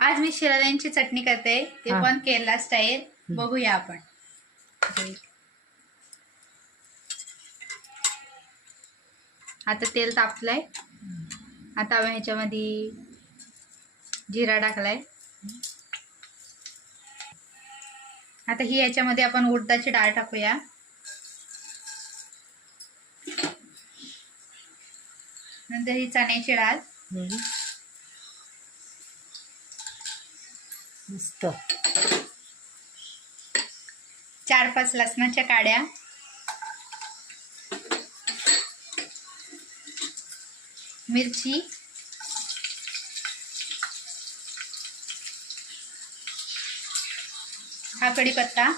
आज मी शिराल्यांची चटणी करते, ते पण केरला स्टाईल. बघूया आपण. आता तेल तापलंय. आता आपण ह्याच्यामध्ये जिरा टाकलाय. आता ही याच्यामध्ये आपण उडदाची डाळ टाकूया. नंतर ही चण्याची डाळ. मस्त. 4-5 लसणाच्या काड्या. मिरची. हा कढीपत्ता.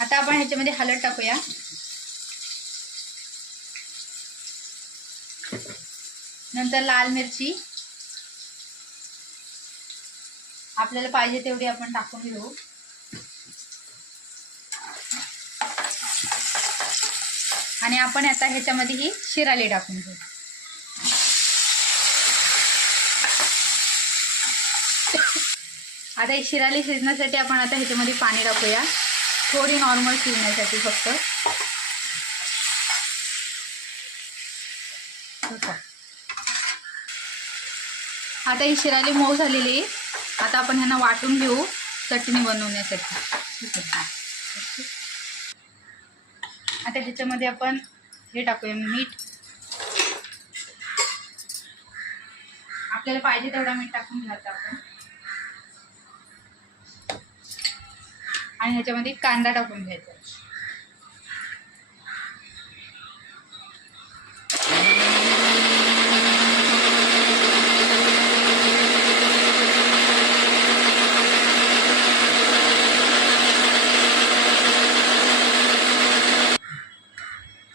आता आपण ह्याच्यामध्ये हळद टाकूया. नंतर लाल मिरची आपल्याला पाहिजे तेवढी आपण टाकून घेऊ. आणि आपण आता ह्याच्यामध्ये ही शिराली टाकून घेऊ. आता ही शिराली शिजण्यासाठी आपण आता ह्याच्यामध्ये पाणी टाकूया. थोडी नॉर्मल शिजण्यासाठी फक्त. आता ही शिराली मऊ झालेली आहे. आता आपण ह्यांना वाटून घेऊ चटणी बनवण्यासाठी. आता ह्याच्यामध्ये आपण हे टाकूया मीठ. आपल्याला पाहिजे तेवढा मीठ टाकून घ्यायचं आपण. आणि ह्याच्यामध्ये कांदा टाकून घ्यायचा.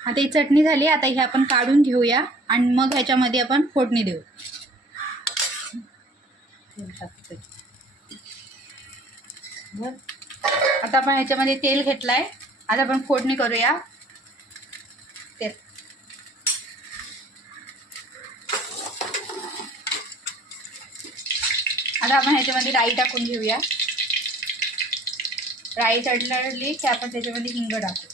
आता ही चटणी झाली. आता ही आपण काढून घेऊया आणि मग ह्याच्यामध्ये आपण फोडणी देऊ. आता आपण ह्याच्यामध्ये तेल घेतलाय. आता आपण फोडणी करूया. तेल. आता आपण ह्याच्यामध्ये राई टाकून घेऊया. राई तडतडली की आपण त्याच्यामध्ये हिंग टाकू.